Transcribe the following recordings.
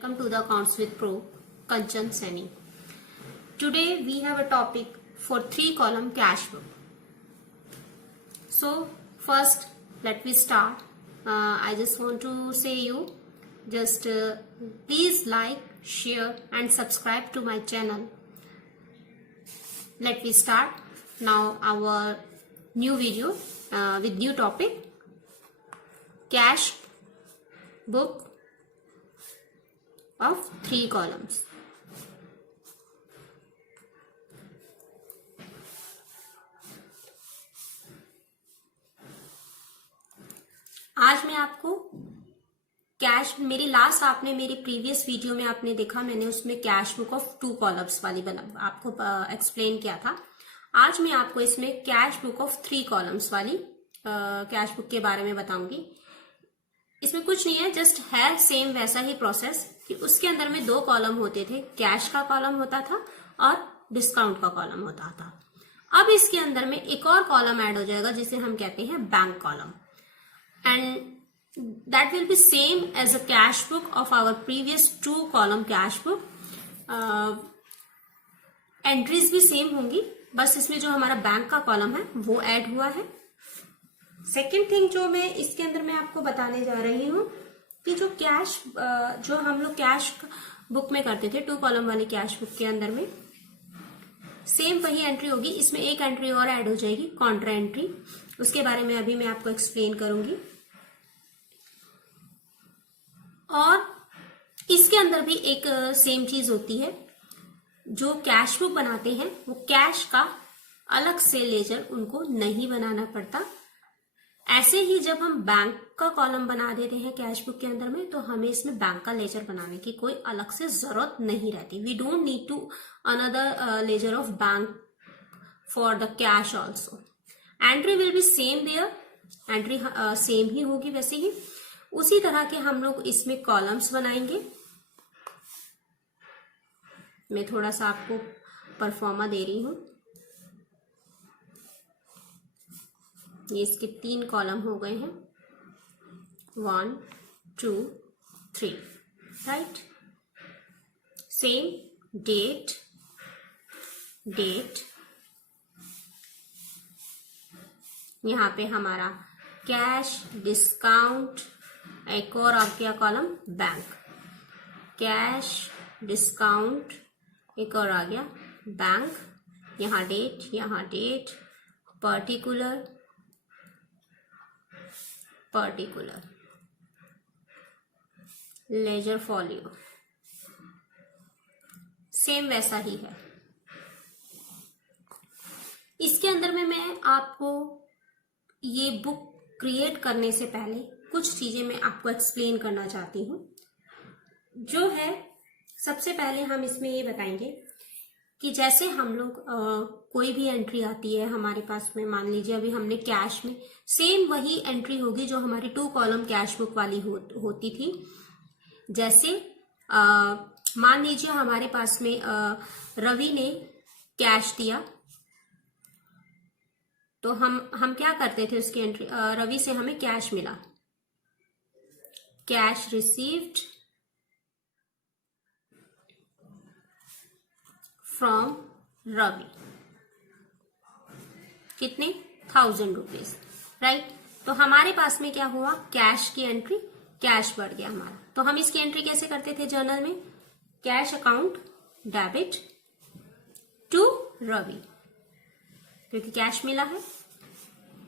Welcome to the Accounts with Pro, Kanchan Seni. Today we have a topic for 3-column cash book. So first let me start. I just want to say you just please like, share and subscribe to my channel. Let me start now our new video with new topic, cash book of 3 columns. आज मैं आपको cash आपने मेरी previous video में आपने देखा, मैंने उसमें कैश बुक ऑफ 2 कॉलम्स वाली आपको एक्सप्लेन किया था। आज मैं आपको इसमें कैश बुक ऑफ 3 कॉलम्स वाली कैश बुक के बारे में बताऊंगी। इसमें कुछ नहीं है, जस्ट है सेम वैसा ही प्रोसेस कि उसके अंदर में 2 कॉलम होते थे, कैश का कॉलम होता था और डिस्काउंट का कॉलम होता था। अब इसके अंदर में एक और कॉलम ऐड हो जाएगा जिसे हम कहते हैं bank column, and that will be same as a cash book of our previous 2 column cash book. Entries भी सेम होंगी, बस इसमें जो हमारा बैंक का कॉलम है वो ऐड हुआ है। सेकेंड थिंग जो मैं इसके अंदर में आपको बताने जा रही हूँ कि जो कैश जो हम लोग कैश बुक में करते थे 2 कॉलम वाली कैश बुक के अंदर में सेम वही एंट्री होगी। इसमें एक एंट्री और ऐड हो जाएगी, कॉन्ट्रा एंट्री। उसके बारे में अभी मैं आपको एक्सप्लेन करूंगी। और इसके अंदर भी एक सेम चीज होती है, जो कैश बुक बनाते हैं वो कैश का अलग से लेजर उनको नहीं बनाना पड़ता। ऐसे ही जब हम बैंक का कॉलम बना देते हैं कैश बुक के अंदर में, तो हमें इसमें बैंक का लेजर बनाने की कोई अलग से जरूरत नहीं रहती। We don't need to another ledger of bank for the cash also. Entry will be same there, entry same ही होगी वैसे ही। उसी तरह के हम लोग इसमें कॉलम्स बनाएंगे। मैं थोड़ा सा आपको परफॉर्मा दे रही हूं। ये इसके 3 कॉलम हो गए हैं, 1 2 3, राइट। सेम डेट, यहां पे हमारा कैश, डिस्काउंट, एक और आ गया कॉलम बैंक, कैश, डिस्काउंट, एक और आ गया बैंक, यहाँ date, particular, ledger folio, same वैसा ही है। इसके अंदर में मैं आपको ये बुक क्रिएट करने से पहले कुछ चीजें मैं आपको एक्सप्लेन करना चाहती हूँ। जो है, सबसे पहले हम इसमें ये बताएंगे कि जैसे हम लोग कोई भी एंट्री आती है हमारे पास में, मान लीजिए अभी हमने कैश में सेम वही एंट्री होगी जो हमारी 2 कॉलम कैश बुक वाली होती थी। जैसे मान लीजिए हमारे पास में रवि ने कैश दिया, तो हम क्या करते थे, उसकी एंट्री रवि से हमें कैश मिला, कैश रिसीव्ड फ्रॉम रवि, कितने 1000 रुपीज, राइट। तो हमारे पास में क्या हुआ, कैश की एंट्री, कैश बढ़ गया हमारा। तो हम इसकी एंट्री कैसे करते थे जर्नल में, cash account debit to Ravi, क्योंकि कैश मिला है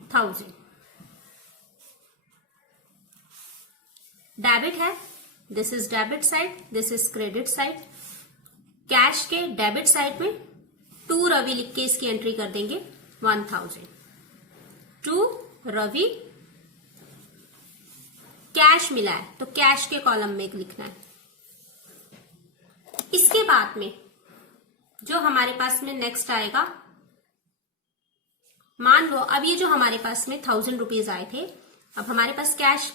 1000। डेबिट है, this is debit side, this is credit side. Cash के डेबिट साइड में 2 रवि लिख के इसकी एंट्री कर देंगे, 1000 टू रवि। कैश मिला है तो कैश के कॉलम में लिखना है। इसके बाद में जो हमारे पास में नेक्स्ट आएगा, मान लो अब ये जो हमारे पास में 1000 रुपीज आए थे, अब हमारे पास कैश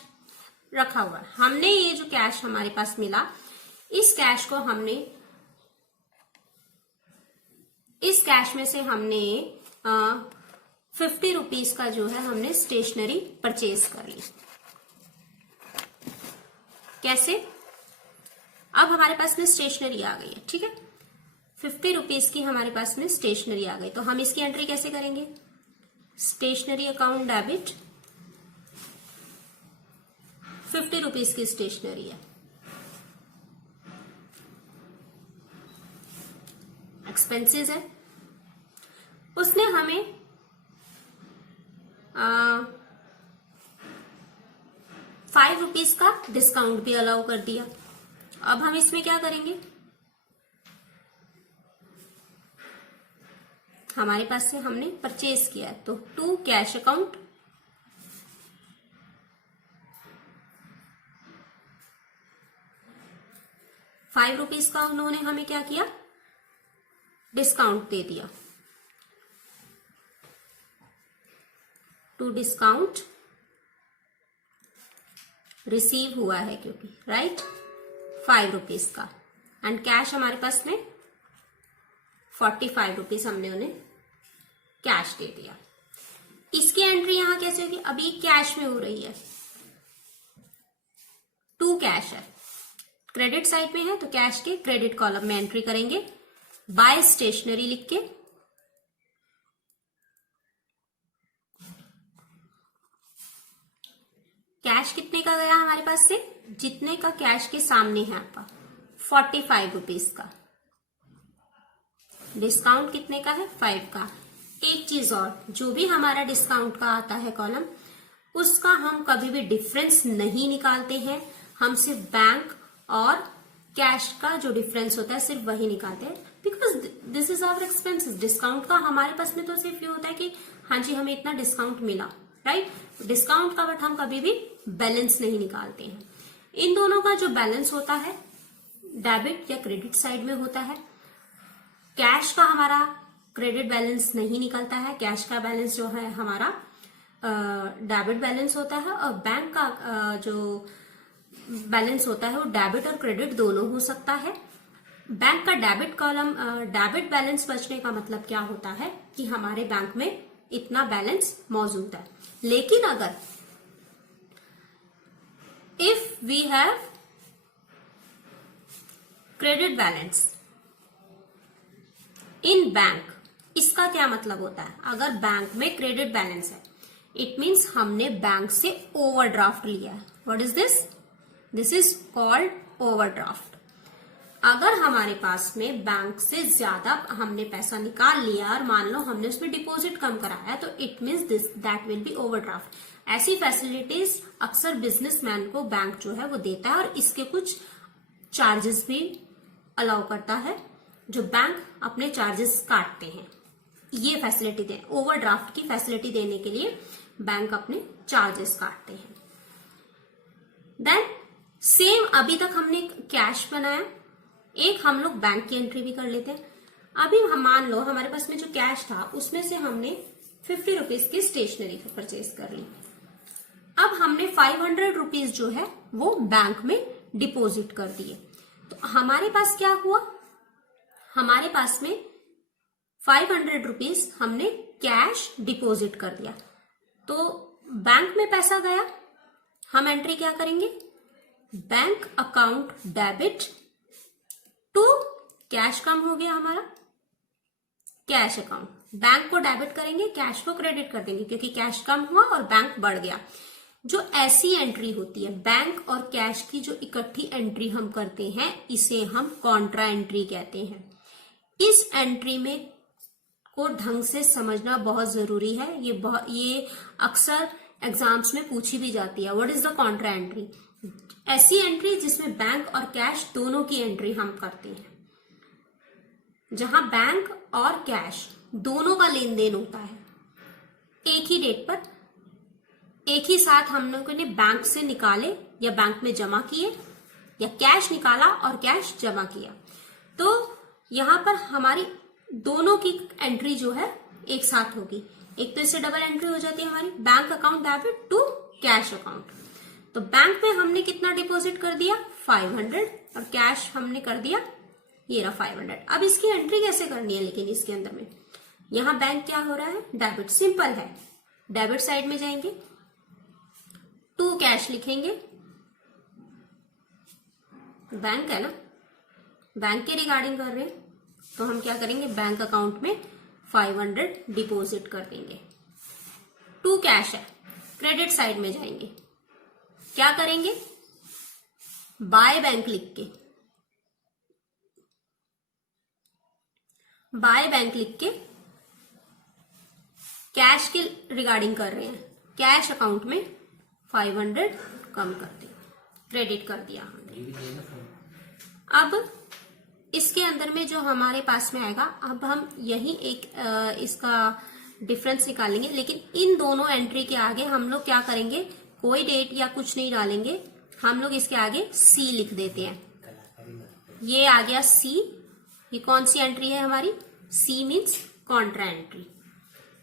रखा हुआ है। हमने ये जो कैश हमारे पास मिला, इस कैश को हमने, इस कैश में से हमने 50 रुपीज का जो है हमने स्टेशनरी परचेज कर ली। कैसे, अब हमारे पास में स्टेशनरी आ गई है, ठीक है, 50 रुपीज की हमारे पास में स्टेशनरी आ गई। तो हम इसकी एंट्री कैसे करेंगे? स्टेशनरी अकाउंट डेबिट, 50 रुपीज की स्टेशनरी है, एक्सपेंसेस है, उसने हमें 5 रुपीज का डिस्काउंट भी अलाउ कर दिया। अब हम इसमें क्या करेंगे? हमारे पास से हमने परचेज किया है, तो टू कैश अकाउंट, ₹5 का उन्होंने हमें क्या किया? डिस्काउंट दे दिया। टू डिस्काउंट रिसीव हुआ है क्योंकि, राइट, 5 रुपीज का, एंड कैश हमारे पास में 45 रुपीज हमने उन्हें कैश दे दिया। इसकी एंट्री यहां कैसे होगी? अभी कैश में हो रही है, टू कैश है, क्रेडिट साइड में है, तो कैश के क्रेडिट कॉलम में एंट्री करेंगे, बाय स्टेशनरी लिख के, कैश कितने का गया हमारे पास से? जितने का कैश के सामने है आपका, 45 रुपीज का। डिस्काउंट कितने का है? 5 का। एक चीज और, जो भी हमारा डिस्काउंट का आता है कॉलम, उसका हम कभी भी डिफरेंस नहीं निकालते हैं, हम सिर्फ बैंक और कैश का जो डिफरेंस होता है सिर्फ वही निकालते हैं, because this is our expenses. Discount का हमारे पास में तो सिर्फ ये होता है कि हाँ जी हमें इतना डिस्काउंट मिला, राइट, डिस्काउंट का, बट हम कभी भी बैलेंस नहीं निकालते हैं। इन दोनों का जो बैलेंस होता है डेबिट या क्रेडिट साइड में होता है। कैश का हमारा क्रेडिट बैलेंस नहीं निकलता है, कैश का बैलेंस जो है हमारा डेबिट बैलेंस होता है, और बैंक का जो बैलेंस होता है वो डेबिट और क्रेडिट दोनों हो सकता है। बैंक का डेबिट कॉलम, डेबिट बैलेंस बचने का मतलब क्या होता है कि हमारे बैंक में इतना बैलेंस मौजूद है। लेकिन अगर if we have credit balance in bank, इसका क्या मतलब होता है? अगर बैंक में क्रेडिट बैलेंस है, इट मीन्स हमने बैंक से ओवरड्राफ्ट लिया है। What is this? This is called overdraft. अगर हमारे पास में बैंक से ज्यादा हमने पैसा निकाल लिया और मान लो हमने उसमें डिपॉजिट कम कराया, तो it means this that will be overdraft. ऐसी फैसिलिटीज अक्सर बिजनेसमैन को बैंक जो है वो देता है, और इसके कुछ चार्जेस भी अलाउ करता है, जो बैंक अपने चार्जेस काटते हैं। ये फैसिलिटी दे, ओवरड्राफ्ट की फैसिलिटी देने के लिए बैंक अपने चार्जेस काटते हैं। देन सेम, अभी तक हमने कैश बनाया, एक हम लोग बैंक की एंट्री भी कर लेते हैं। अभी हम मान लो हमारे पास में जो कैश था उसमें से हमने 50 रुपीज की स्टेशनरी परचेज कर ली। अब हमने 500 रुपीज जो है वो बैंक में डिपॉजिट कर दिए। तो हमारे पास क्या हुआ? हमारे पास में 500 रुपीज हमने कैश डिपॉजिट कर दिया, तो बैंक में पैसा गया। हम एंट्री क्या करेंगे? Bank account debit to cash, कम हो गया हमारा कैश अकाउंट। बैंक को डेबिट करेंगे, कैश को क्रेडिट कर देंगे, क्योंकि कैश कम हुआ और बैंक बढ़ गया। जो ऐसी एंट्री होती है बैंक और कैश की, जो इकट्ठी एंट्री हम करते हैं, इसे हम कॉन्ट्रा एंट्री कहते हैं। इस एंट्री में को ढंग से समझना बहुत जरूरी है। ये अक्सर एग्जाम्स में पूछी भी जाती है। What is the Contra entry? ऐसी एंट्री जिसमें बैंक और कैश दोनों की एंट्री हम करते हैं, जहां बैंक और कैश दोनों का लेन देन होता है एक ही डेट पर, एक ही साथ हम लोगों ने बैंक से निकाले या बैंक में जमा किए, या कैश निकाला और कैश जमा किया। तो यहां पर हमारी दोनों की एंट्री जो है एक साथ होगी। एक तो इससे डबल एंट्री हो जाती है हमारी, bank account debit to cash account. तो बैंक में हमने कितना डिपॉजिट कर दिया? 500, और कैश हमने कर दिया ये रहा 500। अब इसकी एंट्री कैसे करनी है? लेकिन इसके अंदर में यहां बैंक क्या हो रहा है? डेबिट। सिंपल है, डेबिट साइड में जाएंगे, टू कैश लिखेंगे, बैंक है ना, बैंक के रिगार्डिंग कर रहे हैं तो हम क्या करेंगे, बैंक अकाउंट में 500 डिपॉजिट कर देंगे। टू कैश है, क्रेडिट साइड में जाएंगे, क्या करेंगे, बाय बैंक लिख के, बाय बैंक लिख के कैश के रिगार्डिंग कर रहे हैं, कैश अकाउंट में 500 कम कर दिया, क्रेडिट कर दिया हमने। अब इसके अंदर में जो हमारे पास में आएगा, अब हम यही एक इसका डिफरेंस निकालेंगे, लेकिन इन दोनों एंट्री के आगे हम लोग क्या करेंगे, कोई डेट या कुछ नहीं डालेंगे, हम लोग इसके आगे सी लिख देते हैं। ये आ गया सी, ये कौन सी एंट्री है हमारी, सी मीन्स कॉन्ट्रा एंट्री,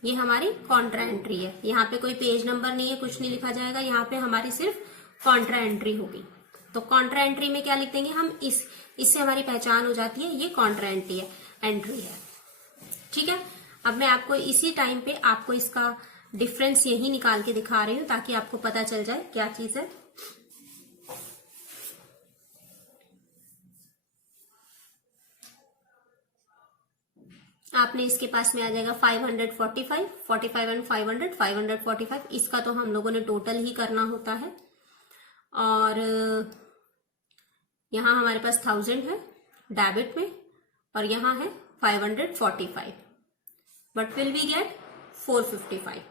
ये हमारी कॉन्ट्रा एंट्री है। यहाँ पे कोई पेज नंबर नहीं है, कुछ नहीं लिखा जाएगा, यहाँ पे हमारी सिर्फ कॉन्ट्रा एंट्री होगी। तो कॉन्ट्रा एंट्री में क्या लिख देंगे हम, इससे हमारी पहचान हो जाती है, ये कॉन्ट्रा एंट्री है। ठीक है, अब मैं आपको इसी टाइम पे आपको इसका डिफरेंस यही निकाल के दिखा रही हूं ताकि आपको पता चल जाए क्या चीज है। आपने इसके पास में आ जाएगा 545, 45 एंड 500, 545, इसका तो हम लोगों ने टोटल ही करना होता है। और यहां हमारे पास 1000 है डेबिट में और यहां है 545, but will we get 455,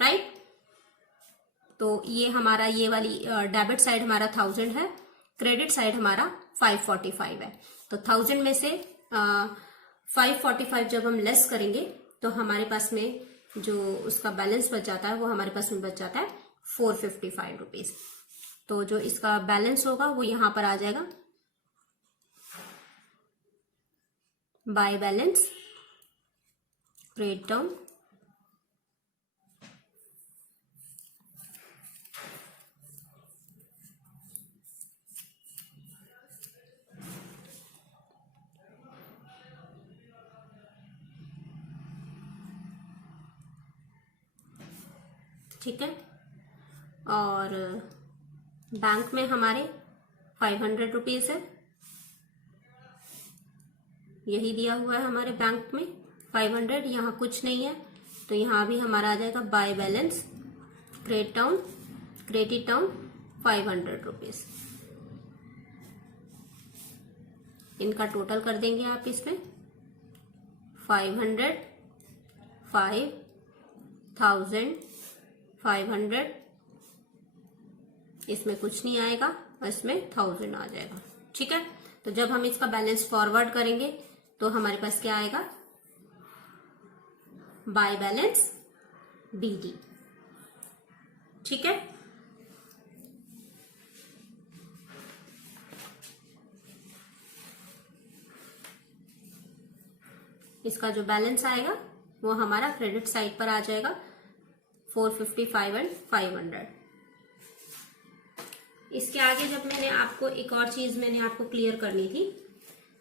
right. तो ये हमारा ये वाली डेबिट साइड हमारा 1000 है, क्रेडिट साइड हमारा 545 है। तो 1000 में से 545 जब हम लेस करेंगे तो हमारे पास में जो उसका बैलेंस बच जाता है वो हमारे पास में बच जाता है 455 रुपीज। तो जो इसका बैलेंस होगा वो यहां पर आ जाएगा, बाय बैलेंस, ब्रेक डाउन, ठीक है। और बैंक में हमारे 500 रुपीज है, यही दिया हुआ है हमारे बैंक में 500, यहाँ कुछ नहीं है तो यहाँ भी हमारा आ जाएगा by balance, credit down 500 rupees. इनका टोटल कर देंगे आप इसमें 500, 5000, 500, इसमें कुछ नहीं आएगा और इसमें 1000 आ जाएगा। ठीक है, तो जब हम इसका बैलेंस फॉरवर्ड करेंगे तो हमारे पास क्या आएगा, बाय बैलेंस बीडी। ठीक है, इसका जो बैलेंस आएगा वो हमारा क्रेडिट साइड पर आ जाएगा 455 एंड 500। इसके आगे जब मैंने आपको एक और चीज मैंने आपको क्लियर करनी थी,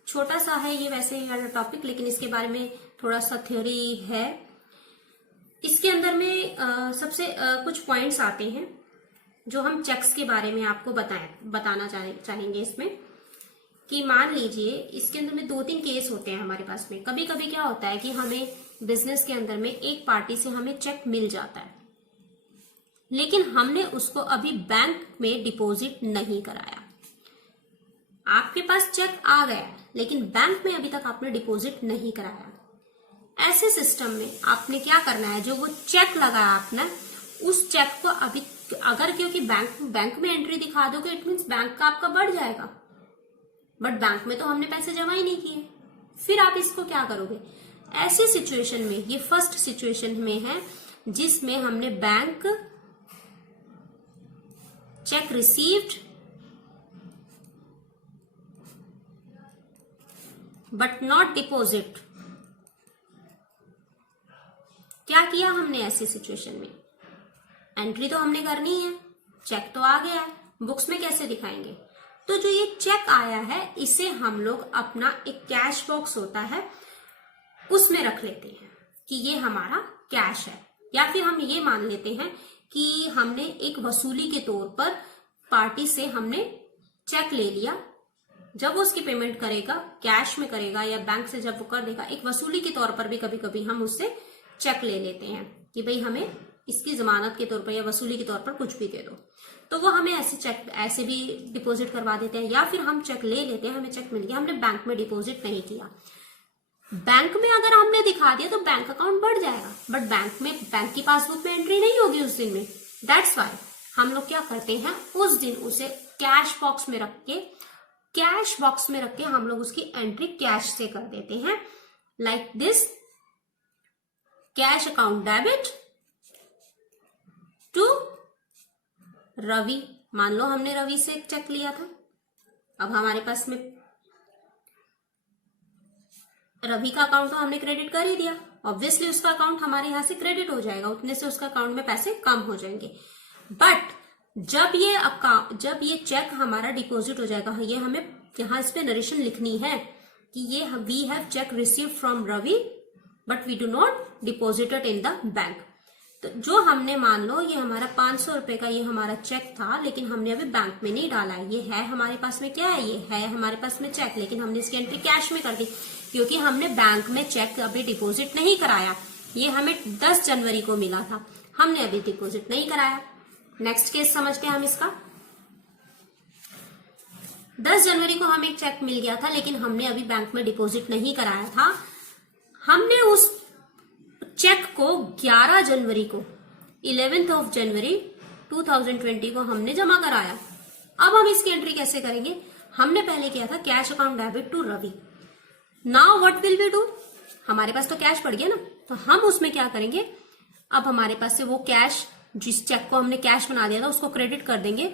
छोटा सा है ये वैसे ही टॉपिक, लेकिन इसके बारे में थोड़ा सा थ्योरी है। इसके अंदर में सबसे कुछ पॉइंट्स आते हैं जो हम चेक्स के बारे में आपको बताना चाहेंगे इसमें, कि मान लीजिए इसके अंदर में 2-3 केस होते हैं हमारे पास में। कभी कभी क्या होता है कि हमें बिजनेस के अंदर में एक पार्टी से हमें चेक मिल जाता है, लेकिन हमने उसको अभी बैंक में डिपॉजिट नहीं कराया। आपके पास चेक आ गया है लेकिन बैंक में अभी तक आपने डिपॉजिट नहीं कराया। ऐसे सिस्टम में आपने क्या करना है, जो वो चेक लगाया आपने, उस चेक को अभी अगर क्योंकि बैंक में एंट्री दिखा दोगे, इट मीन्स बैंक का आपका बढ़ जाएगा, बट बैंक में तो हमने पैसे जमा ही नहीं किए। फिर आप इसको क्या करोगे, ऐसी सिचुएशन में, ये फर्स्ट सिचुएशन में है जिसमें हमने bank cheque received but not deposit. क्या किया हमने ऐसी सिचुएशन में, एंट्री तो हमने करनी है, चेक तो आ गया है, बुक्स में कैसे दिखाएंगे। तो जो ये चेक आया है इसे हम लोग अपना एक कैश बॉक्स होता है उसमें रख लेते हैं कि ये हमारा कैश है, या फिर हम ये मान लेते हैं कि हमने एक वसूली के तौर पर पार्टी से हमने चेक ले लिया जब वो उसकी पेमेंट करेगा, कैश में करेगा या बैंक से जब वो कर देगा, एक वसूली के तौर पर भी कभी कभी हम उससे चेक ले लेते हैं कि भाई हमें इसकी जमानत के तौर पर या वसूली के तौर पर कुछ भी दे दो, तो वो हमें ऐसे चेक ऐसे भी डिपॉजिट करवा देते हैं। या फिर हम चेक ले लेते हैं, हमें चेक मिल गया, हमने बैंक में डिपॉजिट नहीं किया, बैंक में अगर हमने दिखा दिया तो बैंक अकाउंट बढ़ जाएगा, बट बैंक की पासबुक में एंट्री नहीं होगी उस दिन में। दैट्स वाई हम लोग क्या करते हैं, उस दिन उसे कैश बॉक्स में रख के हम लोग उसकी एंट्री कैश से कर देते हैं, like this, cash account debit to Ravi. मान लो हमने रवि से एक चेक लिया था, अब हमारे पास में रवि का अकाउंट तो हमने क्रेडिट कर ही दिया, ऑब्वियसली उसका अकाउंट हमारे यहां से क्रेडिट हो जाएगा, उतने से उसका अकाउंट में पैसे कम हो जाएंगे। बट जब ये चेक हमारा डिपॉजिट हो जाएगा, ये हमें यहां इस पे नरेशन लिखनी है कि ये we have cheque receive from Ravi but we do not deposited in the bank. तो जो हमने, मान लो ये हमारा 500 रुपए का ये हमारा चेक था, लेकिन हमने अभी बैंक में नहीं डाला है, ये है हमारे पास में, क्या है, ये है हमारे पास में चेक, लेकिन हमने इसकी एंट्री कैश में कर दी क्योंकि हमने बैंक में चेक अभी डिपॉजिट नहीं कराया। ये हमें 10 जनवरी को मिला था, हमने अभी डिपॉजिट नहीं कराया। नेक्स्ट केस समझते हैं हम इसका। 10 जनवरी को हमें एक चेक मिल गया था, लेकिन हमने अभी बैंक में डिपॉजिट नहीं कराया था। हमने उस चेक को 11 जनवरी को, 11th ऑफ जनवरी 2020 को हमने जमा कराया। अब हम इसकी एंट्री कैसे करेंगे, हमने पहले किया था cash account debit to Ravi. Now what will we do, हमारे पास तो कैश पड़ गया ना, तो हम उसमें क्या करेंगे, अब हमारे पास से वो कैश, जिस चेक को हमने कैश बना दिया था उसको क्रेडिट कर देंगे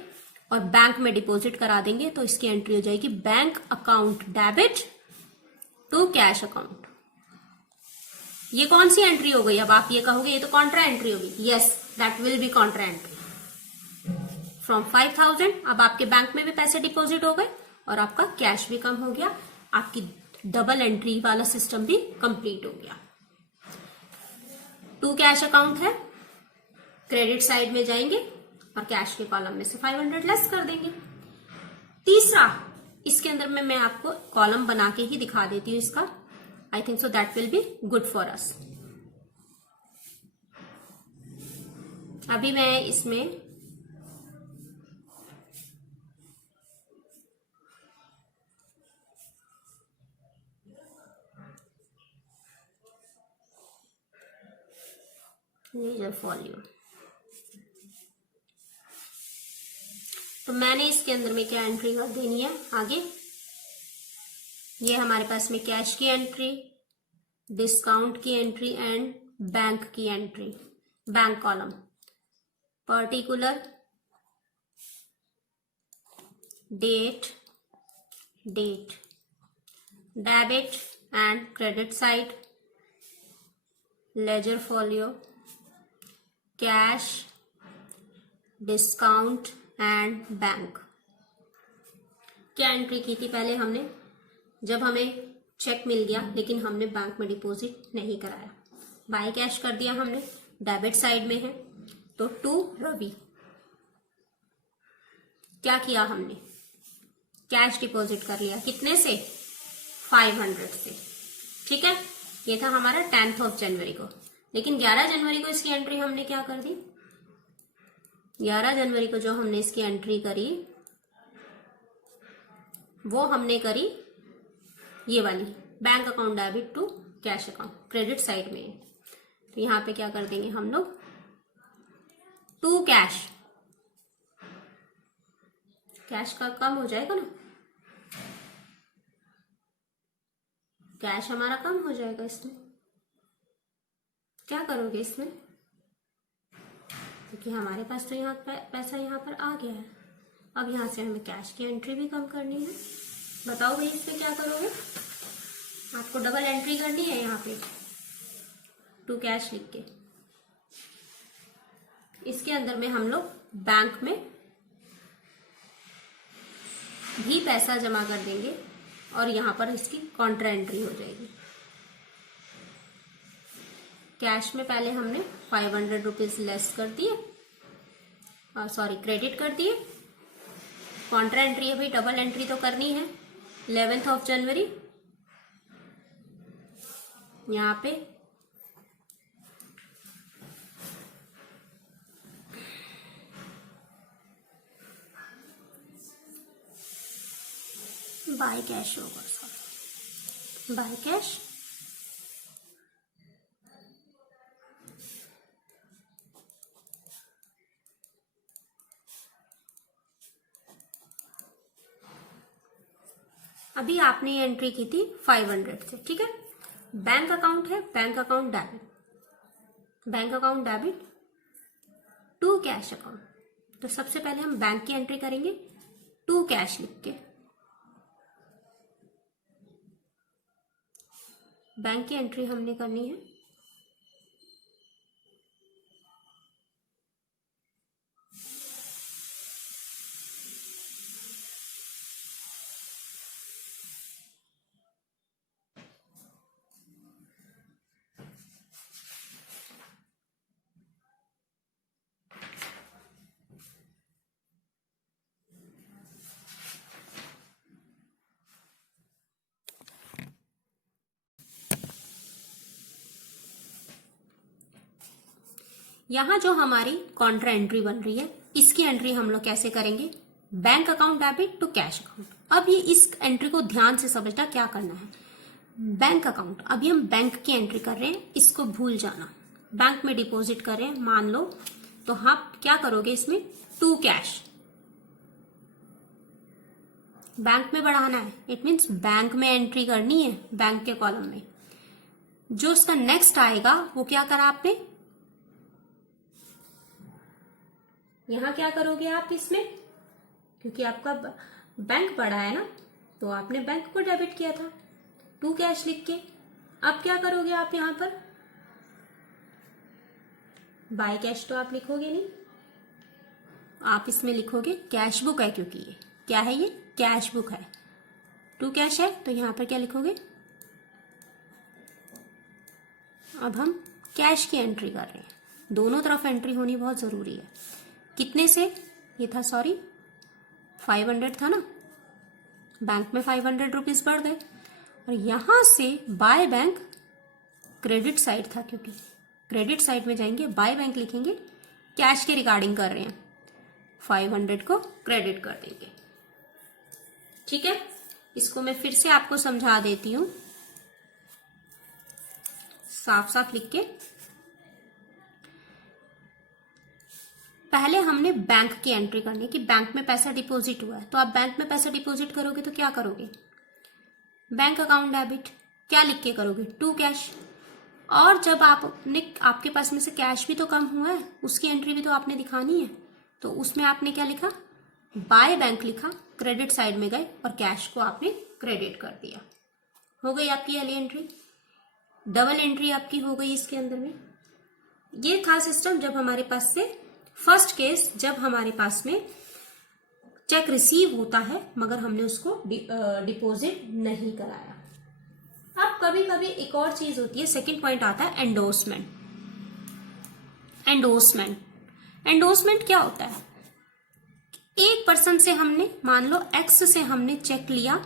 और बैंक में डिपॉजिट करा देंगे, तो इसकी एंट्री हो जाएगी bank account debit to cash account. ये कौन सी एंट्री हो गई, अब आप ये कहोगे ये तो कॉन्ट्रा एंट्री होगी। Yes, that will be Contra entry from 5000। अब आपके बैंक में भी पैसे डिपॉजिट हो गए और आपका कैश भी कम हो गया, आपकी डबल एंट्री वाला सिस्टम भी कंप्लीट हो गया। टू कैश अकाउंट है, क्रेडिट साइड में जाएंगे और कैश के कॉलम में से 500 लेस कर देंगे। तीसरा, इसके अंदर में मैं आपको कॉलम बना के ही दिखा देती हूँ इसका, I think so that will be good for us. अभी मैं इसमें मेजर फॉलियो, तो मैंने इसके अंदर में क्या एंट्री कर देनी है आगे, ये हमारे पास में कैश की एंट्री, डिस्काउंट की एंट्री एंड बैंक की entry. Bank column, particular date debit and credit side, ledger folio, cash, discount and bank. क्या एंट्री की थी पहले हमने, जब हमें चेक मिल गया लेकिन हमने बैंक में डिपॉजिट नहीं कराया, बाय कैश कर दिया हमने, डेबिट साइड में है, तो टू रवि। क्या किया हमने, कैश डिपॉजिट कर लिया, कितने से, 500 से, ठीक है। ये था हमारा 10th ऑफ जनवरी को, लेकिन 11 जनवरी को इसकी एंट्री हमने क्या कर दी, 11 जनवरी को जो हमने इसकी एंट्री करी वो हमने करी ये वाली, bank account debit to cash account, credit side में है। तो यहां पे क्या कर देंगे हम लोग, टू कैश, कैश का कम हो जाएगा ना, कैश हमारा कम हो जाएगा। इसमें क्या करोगे इसमें, क्योंकि हमारे पास तो यहाँ पैसा यहाँ पर आ गया है, अब यहाँ से हमें कैश की एंट्री भी कम करनी है। बताओ भाई इसमें क्या करोगे, आपको डबल एंट्री करनी है यहाँ पे, टू कैश लिख के, इसके अंदर में हम लोग बैंक में भी पैसा जमा कर देंगे और यहाँ पर इसकी कॉन्ट्रा एंट्री हो जाएगी। कैश में पहले हमने 500 रुपीज लेस कर दिए, सॉरी क्रेडिट कर दिए, कॉन्ट्रा एंट्री है भाई, डबल एंट्री तो करनी है, 11th ऑफ जनवरी यहाँ पे बाय कैश होगा, सॉरी बाय कैश अभी आपने ये एंट्री की थी 500 से, ठीक है। बैंक अकाउंट है, bank account debit to cash account. तो सबसे पहले हम बैंक की एंट्री करेंगे टू कैश लिख के। बैंक की एंट्री हमने करनी है यहां जो हमारी कॉन्ट्रा एंट्री बन रही है, इसकी एंट्री हम लोग कैसे करेंगे, bank account debit to cash account. अब ये इस एंट्री को ध्यान से समझना क्या करना है। बैंक अकाउंट, अभी हम बैंक की एंट्री कर रहे हैं, इसको भूल जाना। बैंक में डिपॉजिट कर रहे हैं मान लो, तो आप क्या करोगे इसमें टू कैश, बैंक में बढ़ाना है। इट मीन्स बैंक में एंट्री करनी है, बैंक के कॉलम में। जो उसका नेक्स्ट आएगा वो क्या करा आपने, यहां क्या करोगे आप इसमें, क्योंकि आपका बैंक बढ़ा है ना, तो आपने बैंक को डेबिट किया था टू कैश लिख के। अब क्या करोगे आप यहां पर, बाय कैश तो आप लिखोगे नहीं, आप इसमें लिखोगे कैश बुक है, क्योंकि ये क्या है, ये कैश बुक है, टू कैश है, तो यहां पर क्या लिखोगे। अब हम कैश की एंट्री कर रहे हैं, दोनों तरफ एंट्री होनी बहुत जरूरी है। कितने से, ये था सॉरी 500 था ना, बैंक में 500 रुपीज बढ़ गए, और यहां से बाय बैंक क्रेडिट साइड था, क्योंकि क्रेडिट साइड में जाएंगे, बाय बैंक लिखेंगे, कैश के रिगार्डिंग कर रहे हैं, 500 को क्रेडिट कर देंगे, ठीक है। इसको मैं फिर से आपको समझा देती हूं साफ साफ लिख के। पहले हमने बैंक की एंट्री करनी है कि बैंक में पैसा डिपॉजिट हुआ है, तो आप बैंक में पैसा डिपॉजिट करोगे तो क्या करोगे, बैंक अकाउंट डेबिट, क्या लिख के करोगे टू कैश। और जब आपके पास में से कैश भी तो कम हुआ है, उसकी एंट्री भी तो आपने दिखानी है, तो उसमें आपने क्या लिखा, बाय बैंक लिखा, क्रेडिट साइड में गए और कैश को आपने क्रेडिट कर दिया। हो गई आपकी वाली एंट्री, डबल एंट्री आपकी हो गई इसके अंदर में। ये था सिस्टम जब हमारे पास से फर्स्ट केस, जब हमारे पास में चेक रिसीव होता है मगर हमने उसको डिपॉजिट नहीं कराया। अब कभी कभी एक और चीज होती है, सेकंड पॉइंट आता है एंडोर्समेंट। एंडोर्समेंट क्या होता है, एक पर्सन से हमने, मान लो एक्स से हमने चेक लिया,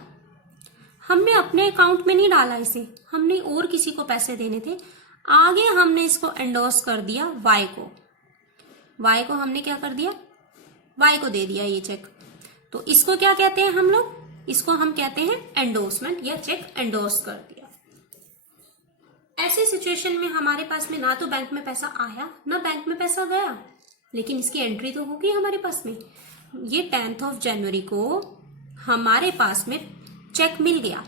हमने अपने अकाउंट में नहीं डाला इसे, हमने और किसी को पैसे देने थे, आगे हमने इसको एंडोर्स कर दिया वाई को, वाई को हमने क्या कर दिया, वाई को दे दिया ये चेक, तो इसको क्या कहते हैं हम लोग, इसको हम कहते हैं एंडोर्समेंट या चेक एंडोर्स कर दिया। ऐसे सिचुएशन में हमारे पास में ना तो बैंक में पैसा आया ना बैंक में पैसा गया, लेकिन इसकी एंट्री तो होगी हमारे पास में। ये 10th ऑफ जनवरी को हमारे पास में चेक मिल गया,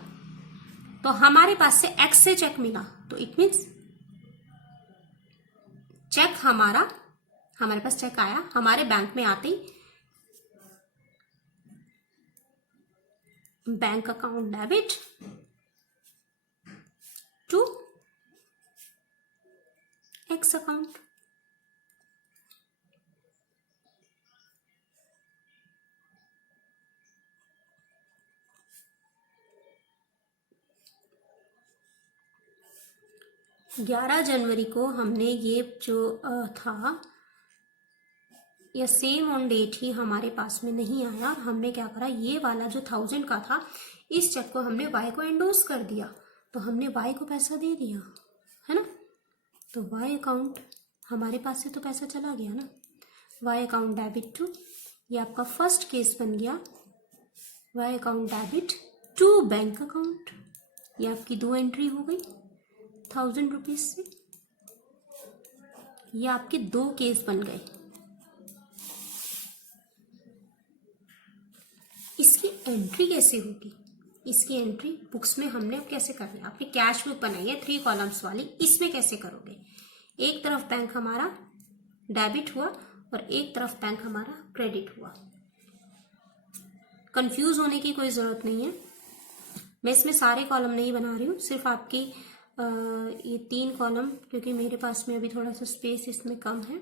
तो हमारे पास से एक्स से चेक मिला, तो इट मीन्स चेक हमारे पास चेक आया, हमारे बैंक में आते ही bank account debit to X account. ग्यारह जनवरी को हमने ये जो था, या सेम ऑन डेट ही हमारे पास में नहीं आया, हमने क्या करा, ये वाला जो 1000 का था इस चेक को हमने वाई को एंडोर्स कर दिया, तो हमने वाई को पैसा दे दिया, है ना। तो वाई अकाउंट हमारे पास से तो पैसा चला गया ना, वाई अकाउंट डेबिट टू, ये आपका फर्स्ट केस बन गया, Y account debit to bank account. ये आपकी 2 एंट्री हो गई 1000 रुपीज से। ये आपके 2 केस बन गए। इसकी एंट्री कैसे होगी? इसकी एंट्री बुक्स में हमने अब कैसे करनी है? आपने कैश बुक बनाई है 3 कॉलम्स वाली, इसमें कैसे करोगे? एक तरफ बैंक हमारा डेबिट हुआ और एक तरफ बैंक हमारा क्रेडिट हुआ। कंफ्यूज होने की कोई जरूरत नहीं है। मैं इसमें सारे कॉलम नहीं बना रही हूँ, सिर्फ आपकी ये 3 कॉलम, क्योंकि मेरे पास में अभी थोड़ा सा स्पेस इसमें कम है,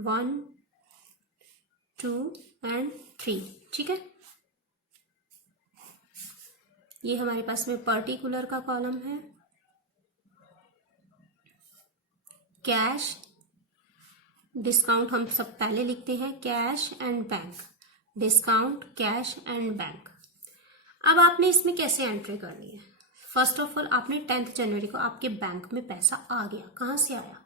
1 2 एंड 3, ठीक है। ये हमारे पास में पर्टिकुलर का कॉलम है, कैश, डिस्काउंट हम सब पहले लिखते हैं, cash and bank, discount, cash and bank. अब आपने इसमें कैसे एंट्री करनी है? फर्स्ट ऑफ ऑल आपने 10 जनवरी को आपके बैंक में पैसा आ गया। कहाँ से आया?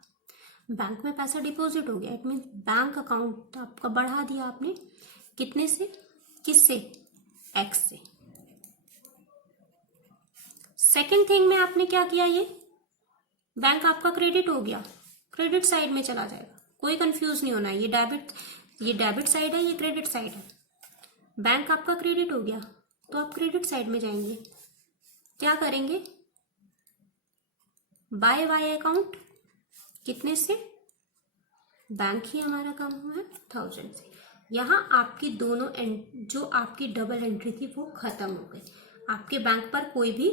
बैंक में पैसा डिपॉजिट हो गया। इट मीन बैंक अकाउंट आपका बढ़ा दिया आपने, कितने से, किससे, एक्स से। सेकेंड थिंग में आपने क्या किया, ये बैंक आपका क्रेडिट हो गया, क्रेडिट साइड में चला जाएगा, कोई कंफ्यूज नहीं होना है। ये डेबिट साइड है, ये क्रेडिट साइड है। बैंक आपका क्रेडिट हो गया तो आप क्रेडिट साइड में जाएंगे, क्या करेंगे, बाय वाई अकाउंट, कितने से, बैंक ही हमारा कम हुआ है 1000 से। यहां आपकी दोनों जो आपकी डबल एंट्री थी वो खत्म हो गई। आपके बैंक पर कोई भी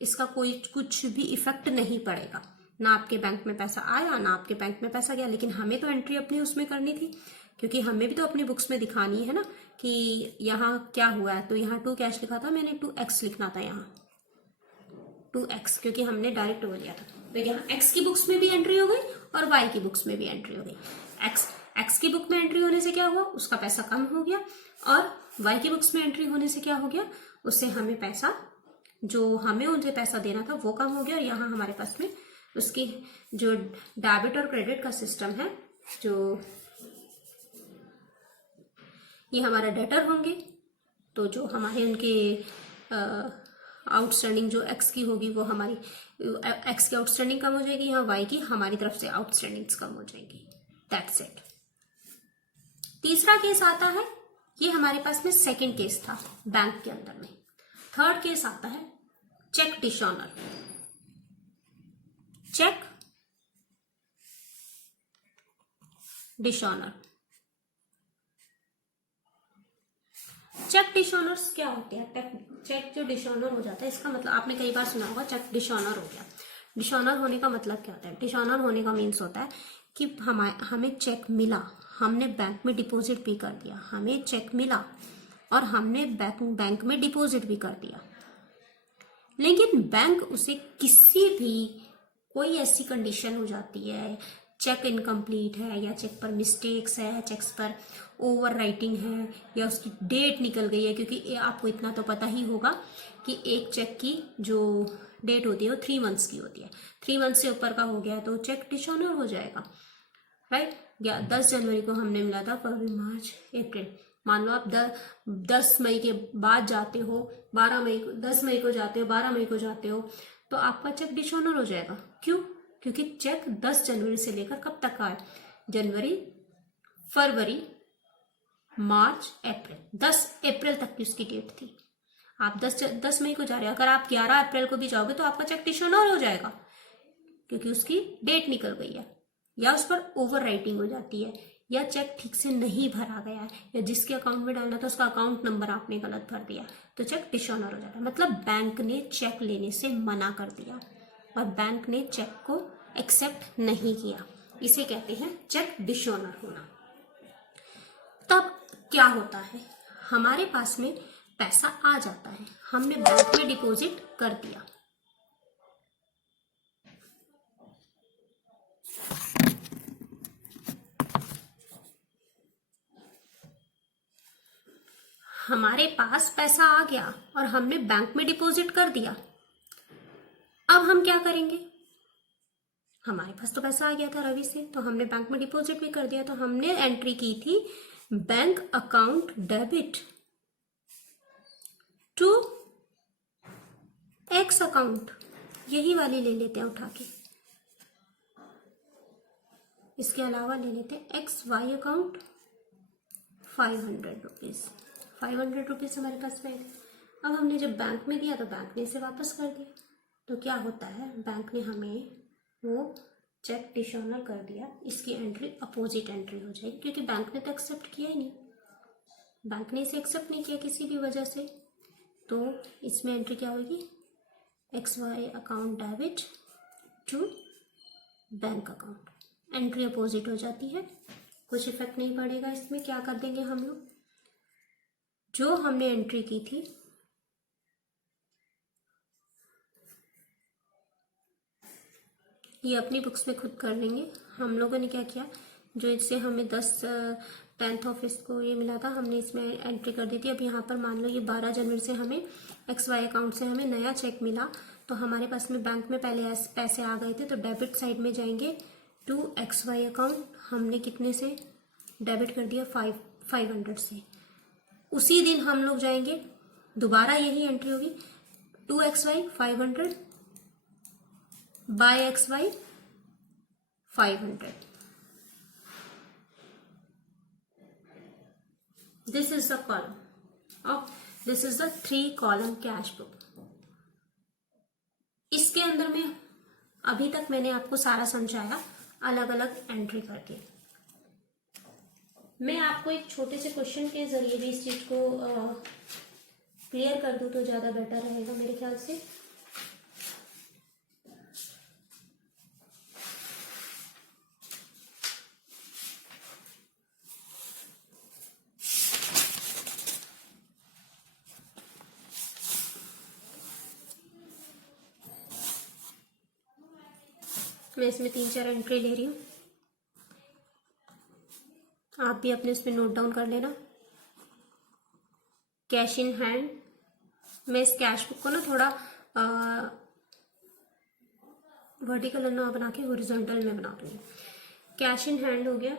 इसका कोई कुछ भी इफेक्ट नहीं पड़ेगा, ना आपके बैंक में पैसा आया ना आपके बैंक में पैसा गया। लेकिन हमें तो एंट्री अपनी उसमें करनी थी, क्योंकि हमें भी तो अपनी बुक्स में दिखानी है ना कि यहाँ क्या हुआ है। तो यहाँ 2 कैश लिखा था, मैंने 2x लिखना था, यहाँ 2x, क्योंकि हमने डायरेक्ट वो लिया था। तो यहाँ x की बुक्स में भी एंट्री हो गई और y की बुक्स में भी एंट्री हो गई। x की बुक में एंट्री होने से क्या हुआ, उसका पैसा कम हो गया, और y की बुक्स में एंट्री होने से क्या हो गया, उससे हमें पैसा, जो हमें उनसे पैसा देना था वो कम हो गया। और यहाँ हमारे पास में उसकी जो डेबिट और क्रेडिट का सिस्टम है, जो ये हमारा डेटर होंगे, तो जो हमारे उनके आउटस्टैंडिंग जो एक्स की होगी वो हमारी एक्स की आउटस्टैंडिंग कम हो जाएगी, यहाँ वाई की हमारी तरफ से आउटस्टैंडिंग्स कम हो जाएगी। That's it. तीसरा केस आता है, ये हमारे पास में सेकंड केस था बैंक के अंदर में। थर्ड केस आता है cheque dishonour. Cheque dishonour, cheque dishonours क्या होते हैं? चेक जो डिसऑनर हो जाता है, इसका मतलब आपने कई बार सुना होगा, चेक डिसऑनर हो गया। डिसऑनर होने का मतलब क्या होता है? डिसऑनर होने का मीन्स होता है कि हमें चेक मिला, हमने बैंक में डिपॉजिट भी कर दिया, हमें चेक मिला और हमने बैंक में डिपॉजिट भी कर दिया, लेकिन बैंक उसे किसी भी कोई ऐसी कंडीशन हो जाती है, चेक इनकम्प्लीट है या चेक पर मिस्टेक्स है, चेक्स पर ओवर राइटिंग है, या उसकी डेट निकल गई है। क्योंकि आपको इतना तो पता ही होगा कि एक चेक की जो डेट होती है वो 3 मंथ्स की होती है। 3 मंथ से ऊपर का हो गया तो चेक डिसऑनर हो जाएगा, राइट। या 10 जनवरी को हमने मिला था, फरवरी, मार्च, अप्रैल, मान लो आप 10 मई के बाद जाते हो, 10 मई को जाते हो, 12 मई को जाते हो, तो आपका चेक डिसऑनर हो जाएगा। क्यों? क्योंकि चेक 10 जनवरी से लेकर कब तक का है? जनवरी, फरवरी, मार्च, अप्रैल, 10 अप्रैल तक की उसकी डेट थी। आप 10 मई को जा रहे हैं, अगर आप 11 अप्रैल को भी जाओगे तो आपका चेक डिसऑनर हो जाएगा, क्योंकि उसकी डेट निकल गई है, या उस पर ओवर राइटिंग हो जाती है, या चेक ठीक से नहीं भरा गया है, या जिसके अकाउंट में डालना था उसका अकाउंट नंबर आपने गलत भर दिया, तो चेक डिसऑनर हो जाता है। मतलब बैंक ने चेक लेने से मना कर दिया और बैंक ने चेक को एक्सेप्ट नहीं किया, इसे कहते हैं चेक डिसऑनर होना। तब क्या होता है? हमारे पास में पैसा आ जाता है, हमने बैंक में डिपॉजिट कर दिया, हमारे पास पैसा आ गया और हमने बैंक में डिपॉजिट कर दिया। अब हम क्या करेंगे? हमारे पास तो पैसा आ गया था रवि से, तो हमने बैंक में डिपॉजिट भी कर दिया, तो हमने एंट्री की थी bank account debit to X account. यही वाली ले लेते हैं उठा के, इसके अलावा ले लेते हैं X Y account 500 rupees. 500 rupees हमारे पास में। अब हमने जब बैंक में दिया तो बैंक ने इसे वापस कर दिया, तो क्या होता है, बैंक ने हमें वो चेक डिसऑनर कर दिया, इसकी एंट्री अपोजिट एंट्री हो जाएगी, क्योंकि बैंक ने तो एक्सेप्ट किया ही नहीं, बैंक ने इसे एक्सेप्ट नहीं किया किसी भी वजह से। तो इसमें एंट्री क्या होगी? X Y account debit to bank account. Entry opposite हो जाती है, कुछ इफेक्ट नहीं पड़ेगा इसमें। क्या कर देंगे हम लोग, जो हमने एंट्री की थी ये अपनी बुक्स में खुद कर लेंगे। हम लोगों ने क्या किया, जो इससे हमें 10th ऑफिस को ये मिला था, हमने इसमें एंट्री कर दी थी। अब यहाँ पर मान लो ये 12 जनवरी से हमें एक्स वाई अकाउंट से हमें नया चेक मिला, तो हमारे पास में बैंक में पहले पैसे आ गए थे, तो डेबिट साइड में जाएंगे टू एक्स वाई अकाउंट। हमने कितने से डेबिट कर दिया? 500 से। उसी दिन हम लोग जाएंगे, दोबारा यही एंट्री होगी, to X Y 500 by X Y 500। This is the column और this is the 3 column cash book. इसके अंदर में अभी तक मैंने आपको सारा समझाया अलग अलग एंट्री करके। मैं आपको एक छोटे से क्वेश्चन के जरिए भी इस चीज को क्लियर कर दूं तो ज्यादा बेटर रहेगा मेरे ख्याल से। मैं इसमें 3-4 एंट्री ले रही हूँ, आप भी अपने उसमें नोट डाउन कर लेना। कैश इन हैंड, मैं इस कैश बुक को ना थोड़ा वर्टिकल ना बना के हॉरिजॉन्टल में बना दूंगी। कैश इन हैंड हो गया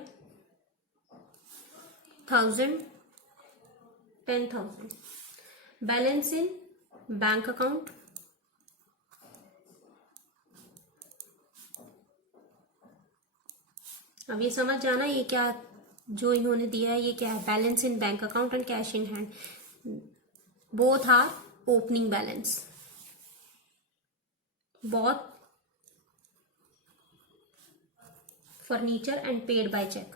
1000, 10,000। बैलेंस इन बैंक अकाउंट अब ये समझ जाना ये क्या जो इन्होंने दिया है ये क्या है। Balance in bank account and cash in hand both are opening balance. Both furniture and paid by cheque.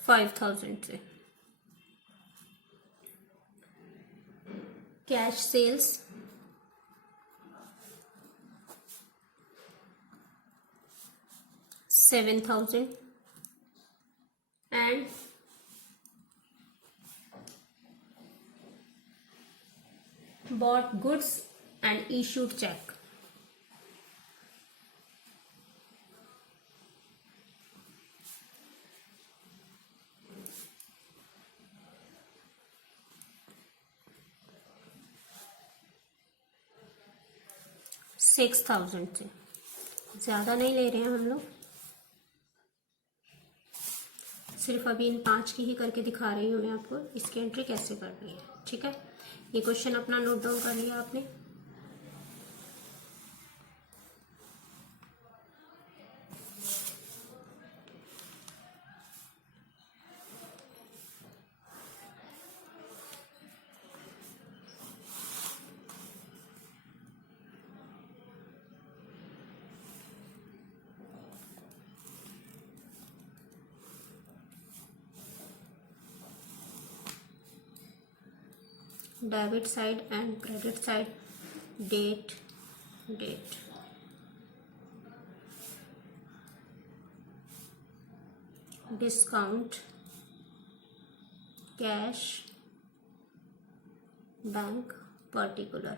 $5,000 से cash sales $7,000 and bought goods and issued check $6,000 से। ज्यादा नहीं ले रहे हैं हम लोग, सिर्फ अभी इन 5 की ही करके दिखा रही हूँ मैं आपको इसकी एंट्री कैसे करनी है। ठीक है, ये क्वेश्चन अपना नोट डाउन कर लिया आपने। Debit side and credit side, date discount cash bank particular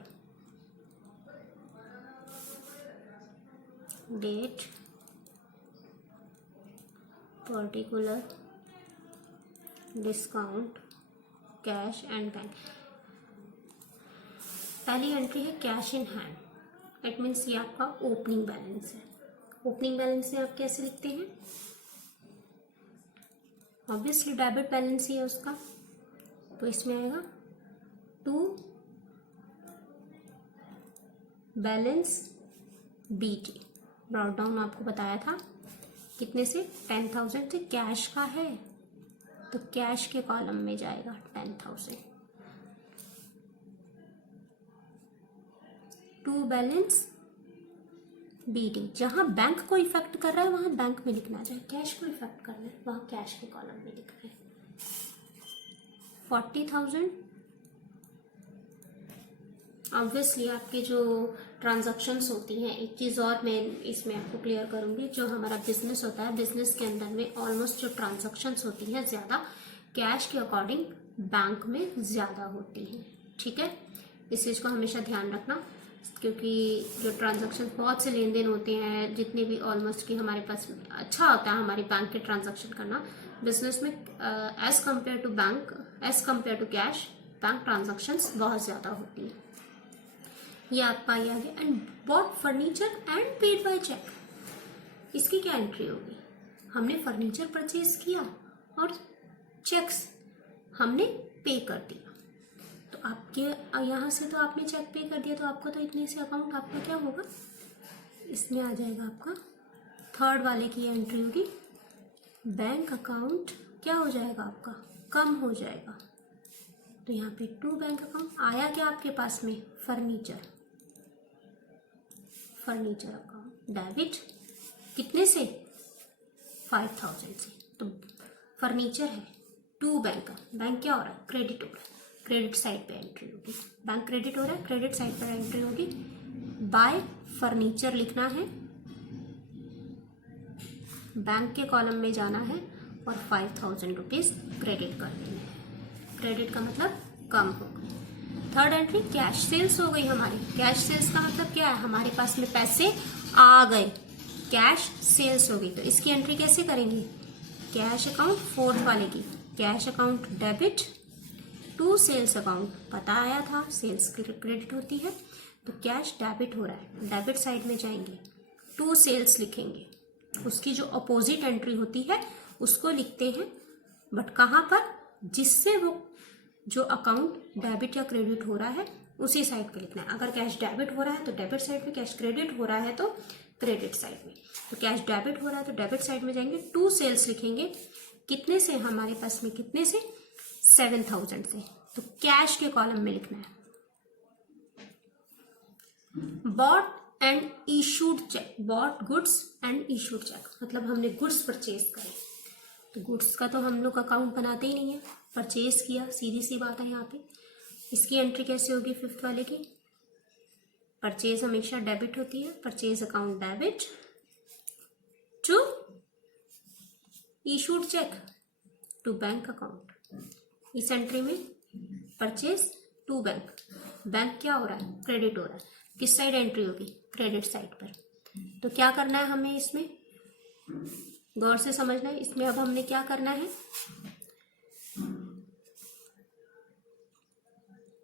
date particular discount cash and bank. पहली एंट्री है cash in hand. It means ये आपका ओपनिंग बैलेंस है। ओपनिंग बैलेंस में आप कैसे लिखते हैं? ऑब्वियसली डेबिट बैलेंस ही है उसका, तो इसमें आएगा to balance BT। Brought down आपको बताया था कितने से? 10,000 से। कैश का है तो कैश के कॉलम में जाएगा 10,000। To balance BT। जहां बैंक को इफेक्ट कर रहा है वहां बैंक में लिखना चाहिए, कैश को इफेक्ट कर रहा है वहां कैश के कॉलम में लिखना है। 40,000। ऑब्वियसली आपके जो ट्रांजैक्शंस होती हैं, एक चीज़ और मैं इसमें आपको क्लियर करूंगी, जो हमारा बिजनेस होता है, बिजनेस के अंदर में ऑलमोस्ट जो ट्रांजैक्शंस होती हैं ज़्यादा कैश के अकॉर्डिंग बैंक में ज़्यादा होती हैं। ठीक है, इस चीज़ को हमेशा ध्यान रखना, क्योंकि जो ट्रांजैक्शन बहुत से लेन देन होते हैं, जितने भी ऑलमोस्ट कि हमारे पास अच्छा होता है हमारे बैंक के ट्रांजैक्शन करना बिजनेस में, as compare to bank, as compare to cash, bank transactions बहुत ज़्यादा होती हैं। ये आपका ये आ गया। And bought furniture and paid by cheque. इसकी क्या एंट्री होगी? हमने फर्नीचर परचेज किया और चेक्स हमने पे कर दिया, तो आपके यहाँ से तो आपने चेक पे कर दिया, तो आपका तो इतने से अकाउंट आपका क्या होगा? इसमें आ जाएगा आपका थर्ड वाले की एंट्री होगी, बैंक अकाउंट क्या हो जाएगा आपका? कम हो जाएगा। तो यहाँ पे टू बैंक अकाउंट आया क्या आपके पास में? फर्नीचर, फर्नीचर अकाउंट डेबिट कितने से? 5,000 से। तो फर्नीचर है, टू बैंक, बैंक क्या हो रहा है? क्रेडिट हो रहा है, क्रेडिट साइड पे एंट्री होगी। बैंक क्रेडिट हो रहा है, क्रेडिट साइड पर एंट्री होगी। बाय फर्नीचर लिखना है, बैंक के कॉलम में जाना है और 5,000 रुपीज क्रेडिट कर देना है। क्रेडिट का मतलब कम हो गई। थर्ड एंट्री कैश सेल्स हो गई हमारी। कैश सेल्स का मतलब क्या है? हमारे पास में पैसे आ गए, कैश सेल्स हो गई। तो इसकी एंट्री कैसे करेंगे? कैश अकाउंट फोर्थ वाले की, cash account debit to sales account, पता आया था सेल्स क्रेडिट होती है, तो कैश डेबिट हो रहा है, डेबिट साइड में जाएंगे, टू सेल्स लिखेंगे, उसकी जो अपोजिट एंट्री होती है उसको लिखते हैं, बट कहाँ पर? जिससे वो जो अकाउंट डेबिट या क्रेडिट हो रहा है उसी साइड पे लिखना है। अगर कैश डेबिट हो रहा है तो डेबिट साइड में, कैश क्रेडिट हो रहा है तो क्रेडिट साइड में। तो कैश डेबिट हो रहा है तो डेबिट साइड में जाएंगे, टू सेल्स लिखेंगे, कितने से? हमारे पास में कितने से? 7,000 से। तो कैश के कॉलम में लिखना है। Bought and issued cheque, bought goods and issued cheque, मतलब हमने गुड्स परचेज करे, तो गुड्स का तो हम लोग अकाउंट बनाते ही नहीं है, परचेज किया, सीधी सी बात है। यहाँ पे इसकी एंट्री कैसे होगी? फिफ्थ वाले की, परचेज हमेशा डेबिट होती है, purchase account debit to issued cheque to bank account. इस एंट्री में परचेज टू बैंक, बैंक क्या हो रहा है? क्रेडिट हो रहा है, किस साइड एंट्री होगी? क्रेडिट साइड पर। तो क्या करना है हमें इसमें? गौर से समझना है। इसमें अब हमने क्या करना है?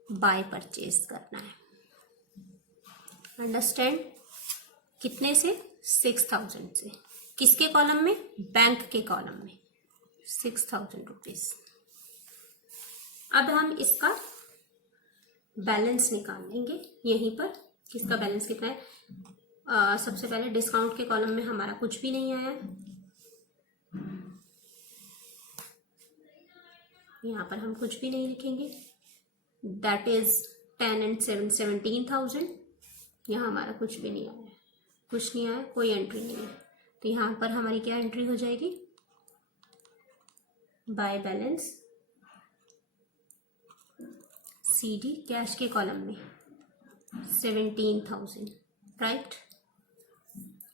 बाय परचेज करना है। अंडरस्टैंड? कितने से? 6,000 से। किसके कॉलम में? बैंक के कॉलम में, 6,000 रुपीज। अब हम इसका बैलेंस निकाल लेंगे यहीं पर। किसका बैलेंस कितना है? सबसे पहले डिस्काउंट के कॉलम में हमारा कुछ भी नहीं आया, यहाँ पर हम कुछ भी नहीं लिखेंगे, दैट इज 10 and 7 17,000। यहाँ हमारा कुछ भी नहीं आया, कुछ नहीं आया, कोई एंट्री नहीं है, तो यहाँ पर हमारी क्या एंट्री हो जाएगी? बाय बैलेंस CD, कैश के कॉलम में 17,000, राइट।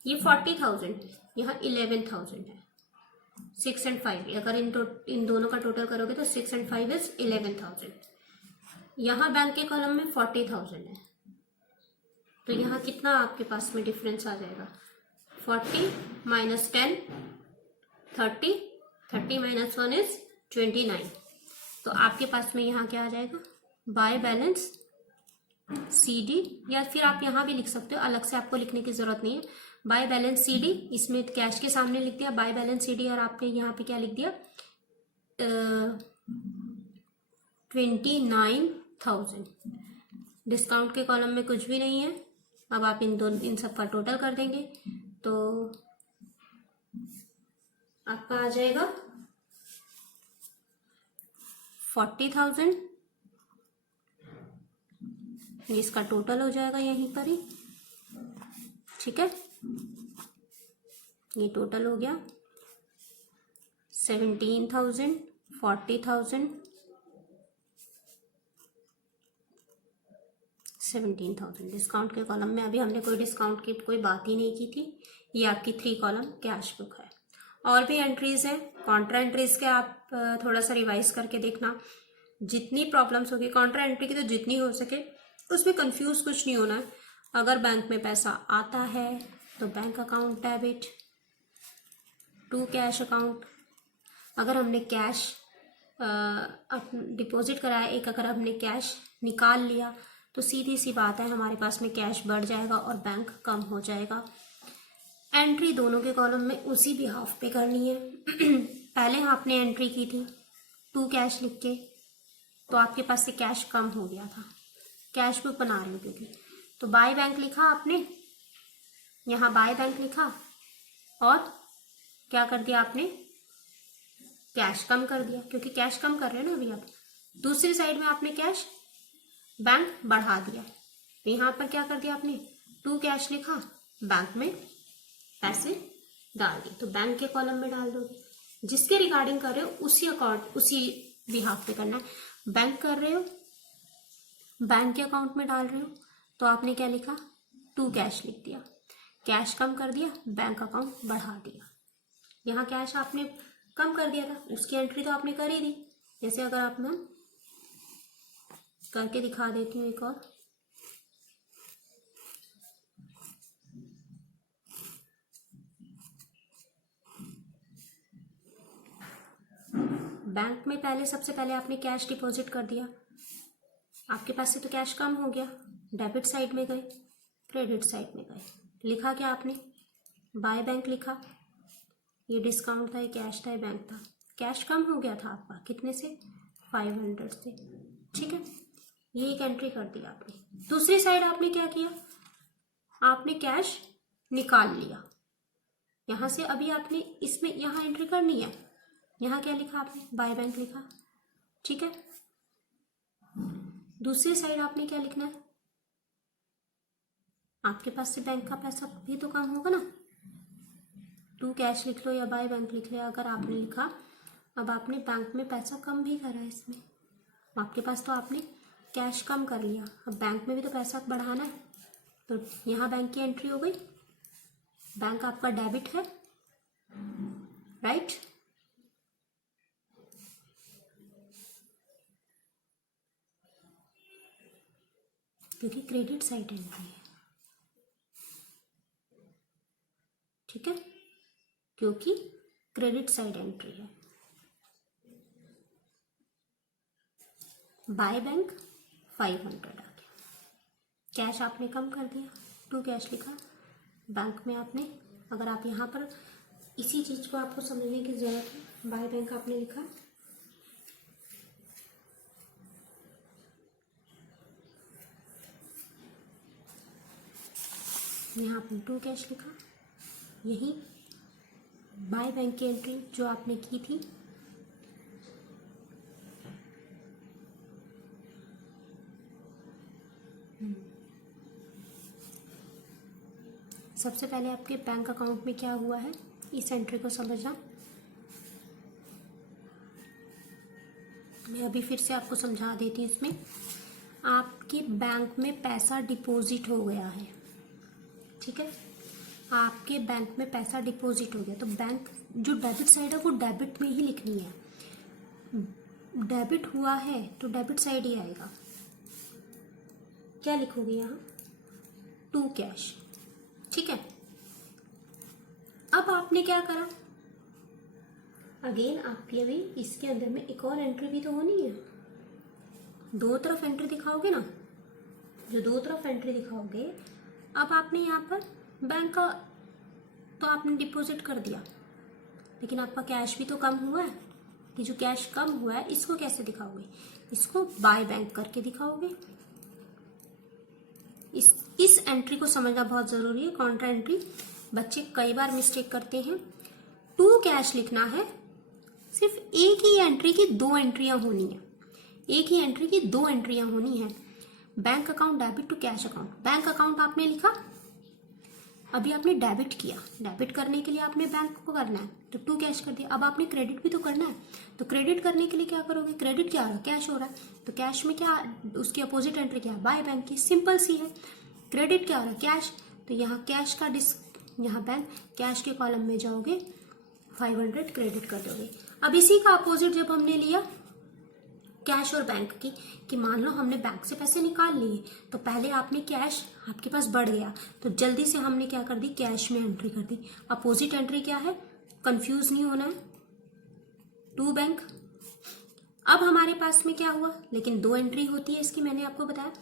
ये 40,000 है, यहाँ 11,000 है, 6 and 5, अगर इन दोनों का टोटल करोगे तो 6 and 5 इज 11,000। यहाँ बैंक के कॉलम में 40,000 है, तो यहाँ कितना आपके पास में डिफरेंस आ जाएगा? 40 माइनस 10 30, 30 माइनस 1 इज 29। तो आपके पास में यहाँ क्या आ जाएगा? बाय बैलेंस CD, या फिर आप यहाँ भी लिख सकते हो, अलग से आपको लिखने की जरूरत नहीं है। बाय बैलेंस CD, इसमें कैश के सामने लिख दिया बाय बैलेंस CD, और आपने यहाँ पे क्या लिख दिया? 29,000। डिस्काउंट के कॉलम में कुछ भी नहीं है। अब आप इन सब का टोटल कर देंगे तो आपका आ जाएगा 40,000। इसका टोटल हो जाएगा यहीं पर ही, ठीक है। ये टोटल हो गया 17,000, 40,000, 17,000। डिस्काउंट के कॉलम में अभी हमने कोई डिस्काउंट की कोई बात ही नहीं की थी। ये आपकी 3 कॉलम कैश बुक है। और भी एंट्रीज हैं, कॉन्ट्रा एंट्रीज के आप थोड़ा सा रिवाइज करके देखना। जितनी प्रॉब्लम्स होगी कॉन्ट्रा एंट्री की, तो जितनी हो सके उसमें कंफ्यूज कुछ नहीं होना है। अगर बैंक में पैसा आता है तो bank account debit to cash account. अगर हमने कैश डिपॉजिट कराया एक, अगर हमने कैश निकाल लिया तो सीधी सी बात है हमारे पास में कैश बढ़ जाएगा और बैंक कम हो जाएगा। एंट्री दोनों के कॉलम में उसी बिहाफ पे करनी है। पहले आपने एंट्री की थी 2 कैश लिख के, तो आपके पास से कैश कम हो गया था। कैश बुक बना रहे हो क्योंकि, तो बाय बैंक लिखा आपने, यहाँ बाय बैंक लिखा और क्या कर दिया आपने? कैश कम कर दिया, क्योंकि कैश कम कर रहे हैं ना अभी आप। दूसरी साइड में आपने कैश बैंक बढ़ा दिया, तो यहाँ पर क्या कर दिया आपने? 2 कैश लिखा, बैंक में पैसे डाल दिए, तो बैंक के कॉलम में डाल दोगे। जिसके रिगार्डिंग कर रहे हो उसी अकाउंट उसी बिहाफ पे करना है। बैंक कर रहे हो, बैंक के अकाउंट में डाल रहे हो, तो आपने क्या लिखा? 2 कैश लिख दिया, कैश कम कर दिया, बैंक अकाउंट बढ़ा दिया। यहाँ कैश आपने कम कर दिया था, उसकी एंट्री तो आपने कर ही दी। जैसे अगर आप मैं करके दिखा देती हूँ एक और, बैंक में पहले सबसे पहले आपने कैश डिपॉजिट कर दिया, आपके पास से तो कैश कम हो गया, डेबिट साइड में गए, क्रेडिट साइड में गए। लिखा क्या आपने? बाय बैंक लिखा। ये डिस्काउंट था, ये कैश था, ये बैंक था। कैश कम हो गया था आपका, कितने से? 500 से, ठीक है। ये एक एंट्री कर दी आपने। दूसरी साइड आपने क्या किया? आपने कैश निकाल लिया यहां से। अभी आपने इसमें यहाँ एंट्री करनी है। यहाँ क्या लिखा आपने? बाय बैंक लिखा, ठीक है। दूसरी साइड आपने क्या लिखना है? आपके पास से बैंक का पैसा भी तो कम होगा ना। 2 कैश लिख लो या बाय बैंक लिख लिया अगर आपने लिखा। अब आपने बैंक में पैसा कम भी करा है इसमें, आपके पास तो आपने कैश कम कर लिया, अब बैंक में भी तो पैसा बढ़ाना है, तो यहाँ बैंक की एंट्री हो गई। बैंक आपका डेबिट है, राइट। क्योंकि क्रेडिट साइड एंट्री है, ठीक है, क्योंकि क्रेडिट साइड एंट्री है। बाय बैंक 500 आ गया, कैश आपने कम कर दिया, 2 कैश लिखा। बैंक में आपने, अगर आप यहाँ पर इसी चीज को आपको समझने की जरूरत है, बाय बैंक आपने लिखा, यहाँ आपने 2 कैश लिखा। यही बाय बैंक की एंट्री जो आपने की थी, सबसे पहले आपके बैंक अकाउंट में क्या हुआ है इस एंट्री को समझना। मैं अभी फिर से आपको समझा देती हूँ। इसमें आपके बैंक में पैसा डिपॉजिट हो गया है, ठीक है। आपके बैंक में पैसा डिपॉजिट हो गया, तो बैंक जो डेबिट साइड है वो डेबिट में ही लिखनी है। डेबिट हुआ है तो डेबिट साइड ही आएगा। क्या लिखोगे यहाँ? To cash. ठीक है। अब आपने क्या करा, अगेन आपके अभी इसके अंदर में एक और एंट्री भी तो होनी है। दो तरफ एंट्री दिखाओगे ना, जो दो तरफ एंट्री दिखाओगे, अब आपने यहाँ पर बैंक का तो आपने डिपॉजिट कर दिया, लेकिन आपका कैश भी तो कम हुआ है। कि जो कैश कम हुआ है इसको कैसे दिखाओगे? इसको बाय बैंक करके दिखाओगे। इस एंट्री को समझना बहुत जरूरी है। कॉन्ट्रा एंट्री बच्चे कई बार मिस्टेक करते हैं। टू कैश लिखना है, सिर्फ एक ही एंट्री की दो एंट्रियां होनी है। एक ही एंट्री की दो एंट्रियां होनी है। Bank account debit to cash account. Bank account आपने लिखा, अभी आपने डेबिट किया। डेबिट करने के लिए आपने बैंक को करना है तो टू कैश कर दिया। अब आपने क्रेडिट भी तो करना है, तो क्रेडिट करने के लिए क्या करोगे? क्रेडिट क्या हो रहा है? कैश हो रहा है, तो कैश में क्या, उसकी अपोजिट एंट्री क्या है? बाय बैंक की। सिंपल सी है। क्रेडिट क्या हो रहा है? कैश, तो यहाँ कैश का यहाँ बैंक कैश के कॉलम में जाओगे, 500 क्रेडिट कर दोगे। अब इसी का अपोजिट जब हमने लिया कैश और बैंक की, कि मान लो हमने बैंक से पैसे निकाल लिए, तो पहले आपने कैश आपके पास बढ़ गया तो जल्दी से हमने क्या कर दी? कैश में एंट्री कर दी। अपोजिट एंट्री क्या है? कंफ्यूज नहीं होना है, टू बैंक। अब हमारे पास में क्या हुआ? लेकिन दो एंट्री होती है इसकी, मैंने आपको बताया।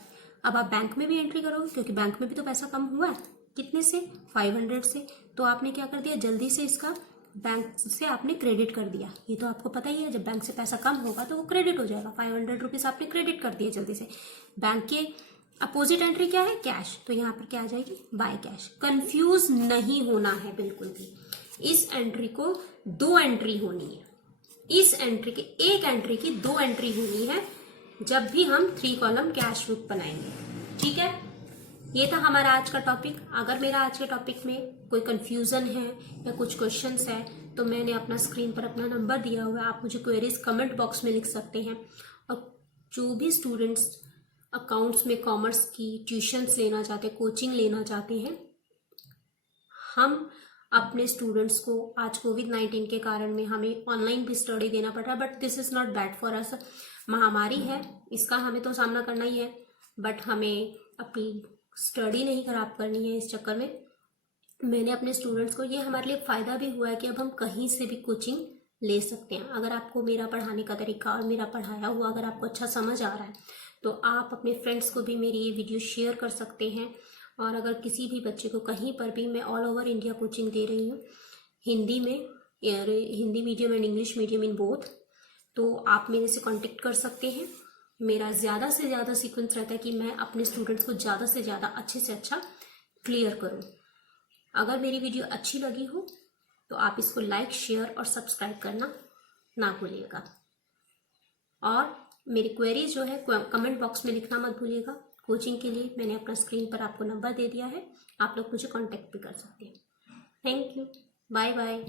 अब आप बैंक में भी एंट्री करोगे, क्योंकि बैंक में भी तो पैसा कम हुआ है। कितने से? 500 से। तो आपने क्या कर दिया? जल्दी से इसका बैंक से आपने क्रेडिट कर दिया। ये तो आपको पता ही है, जब बैंक से पैसा कम होगा तो वो क्रेडिट हो जाएगा। 500 रुपीज आपने क्रेडिट कर दिए जल्दी से। बैंक के अपोजिट एंट्री क्या है? कैश, तो यहाँ पर क्या आ जाएगी? By cash. कंफ्यूज नहीं होना है बिल्कुल भी। इस एंट्री को दो एंट्री होनी है। इस एंट्री के एक एंट्री की दो एंट्री होनी है जब भी हम 3 कॉलम कैश बुक बनाएंगे। ठीक है, ये था हमारा आज का टॉपिक। अगर मेरा आज के टॉपिक में कोई कंफ्यूजन है या कुछ क्वेश्चंस है तो मैंने अपना स्क्रीन पर अपना नंबर दिया हुआ है, आप मुझे क्वेरीज कमेंट बॉक्स में लिख सकते हैं। और जो भी स्टूडेंट्स अकाउंट्स में कॉमर्स की ट्यूशन्स लेना चाहते हैं, कोचिंग लेना चाहते हैं, हम अपने स्टूडेंट्स को आज कोविड-19 के कारण में हमें ऑनलाइन भी स्टडी देना पड़ रहा है, but this is not bad for us. महामारी है, इसका हमें तो सामना करना ही है, बट हमें अपनी स्टडी नहीं खराब करनी है। इस चक्कर में मैंने अपने स्टूडेंट्स को, ये हमारे लिए फायदा भी हुआ है कि अब हम कहीं से भी कोचिंग ले सकते हैं। अगर आपको मेरा पढ़ाने का तरीका और मेरा पढ़ाया हुआ अगर आपको अच्छा समझ आ रहा है तो आप अपने फ्रेंड्स को भी मेरी ये वीडियो शेयर कर सकते हैं। और अगर किसी भी बच्चे को कहीं पर भी, मैं ऑल ओवर इंडिया कोचिंग दे रही हूँ, हिंदी में, Hindi medium and English medium in both, तो आप मेरे से कांटेक्ट कर सकते हैं। मेरा ज़्यादा से ज़्यादा सीक्वेंस रहता है कि मैं अपने स्टूडेंट्स को ज़्यादा से ज़्यादा अच्छे से अच्छा क्लियर करूँ। अगर मेरी वीडियो अच्छी लगी हो तो आप इसको लाइक, शेयर और सब्सक्राइब करना ना भूलिएगा। और मेरी क्वेरी जो है कमेंट बॉक्स में लिखना मत भूलिएगा। कोचिंग के लिए मैंने अपना स्क्रीन पर आपको नंबर दे दिया है, आप लोग मुझे कांटेक्ट भी कर सकते हैं। Thank you, bye bye.